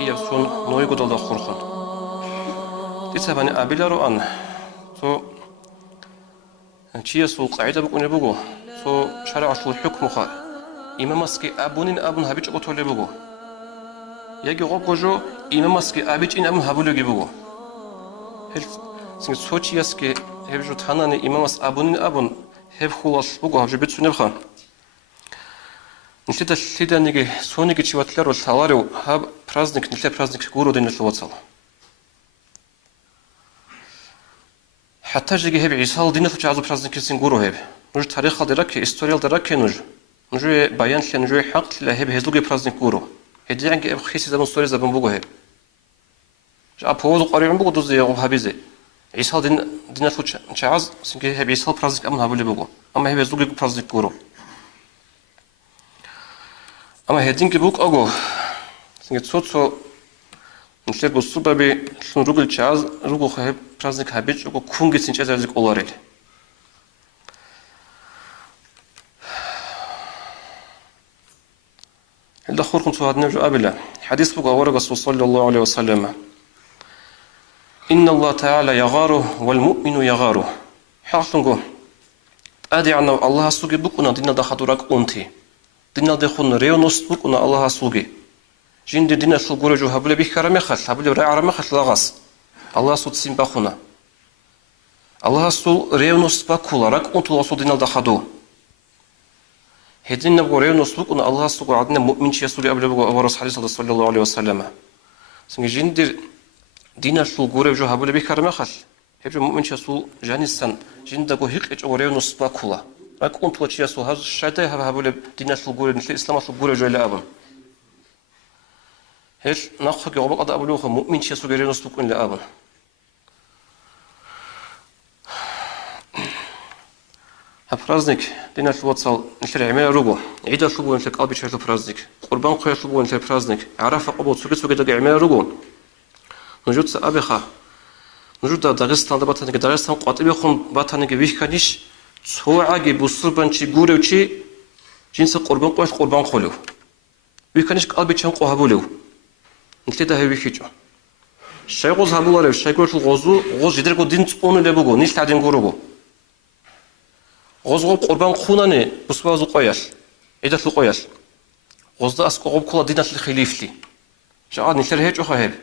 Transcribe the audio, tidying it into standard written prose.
إيه سون نوي قد الله خرخن تسبني أبيلارو أن سو شيء سو قاعدة بكون يبغو سو شرع شو الحكم خا إمام مسكي أبونين أبون هبيج قطول يبغو يجي غوجو إمام مسكي أبيج إن أبون هبولو يبغو هل سين سوتشي يسكي هبجو تاناني إمام مس أبونين أبون هب خلاص بغو هبجو بيتسون يبخان نشيد الشيدا نيجي سونيجي تشواتلرو سالاريو هاب праздник نشيد праздник гуру دين الواتسال حتى جيجي هب عيسال دين الواتسال праздник سين гуру هب نج تاريخ درك إستوريال درك نج بيان لين نج حق لهب هزلوجي праздник гуру هدي عنك أب خيسي زمان ستوري زمان بغو هب جا بوز قريب بغو دوزي أو هابيزي عيسال دين الواتسال سينكي هب عيسال праздник أم هابولي بغو أما هب هزلوجي праздник гуру أما هدين كبوك أجو سنجد صوت نشتري بالصبابي شلون رجل جاز رجل خهب праздник هبيج أجو كون جت سنجد أزرق أولاريل هذا خوركم سواد نرجو أبلا حديث بوك أورق صلى الله عليه وسلم إن الله تعالى يغاره والمؤمن يغاره حاصلنجو أدي عنا الله سوق بوكنا دينا دخدورك أنتي دينا دخون ريونوس بوكنا الله سوقي جند دينا سوقور جو هبل بيخرم خل هبل رعرم خل لاغاس الله سوت سين بخونا الله سو ريونوس باكولا راك أنتو سو دينا دخدو هدين نبغى ريونوس بوكنا الله سوق عندنا مؤمن شيء سوري قبل بقى ورس حديث صلى الله عليه وسلم سنج جند دينا سوقور جو هبل بيخرم خل هبل مؤمن شيء سو جانيسان جند جو هيك جو ريونوس باكولا راك أنتو شيء سو هذا الشيء هبل دينا سوقور مثل الإسلام سوقور جو لأبن هيش ناخذ جواب قضاء أبلوه مؤمن شيء سوقي رينوس بكون لأبن هبرازنك دينا الواتسال نشري عمل روجو عيدا شلبو نشلك قلبي شهر برازنك قربان قيا شلبو نشلك برازنك عرف قبض سوقي دقي عمل روجو نجود سأبخا نجود داغستان دبتانك داغستان قاتبي خون باتانك ويشكانيش سوعاجي بوسربانشي غوريوشي جنس قربان قياش قربان خلو ويشكانيش قلبي شان قهبولو نتلدا هاي ويكيجو شاي غوز هابولاريو شاي غوش غوزو غوز يدركو دين تقونو لبوغو نيش تعدين غوروغو غوز غوب قربان خوناني بسبازو قوياش إداتلو قوياش غوز دا أسكو غوب كولا دينات الخليفلي شاعد نتلر هيجو خاهب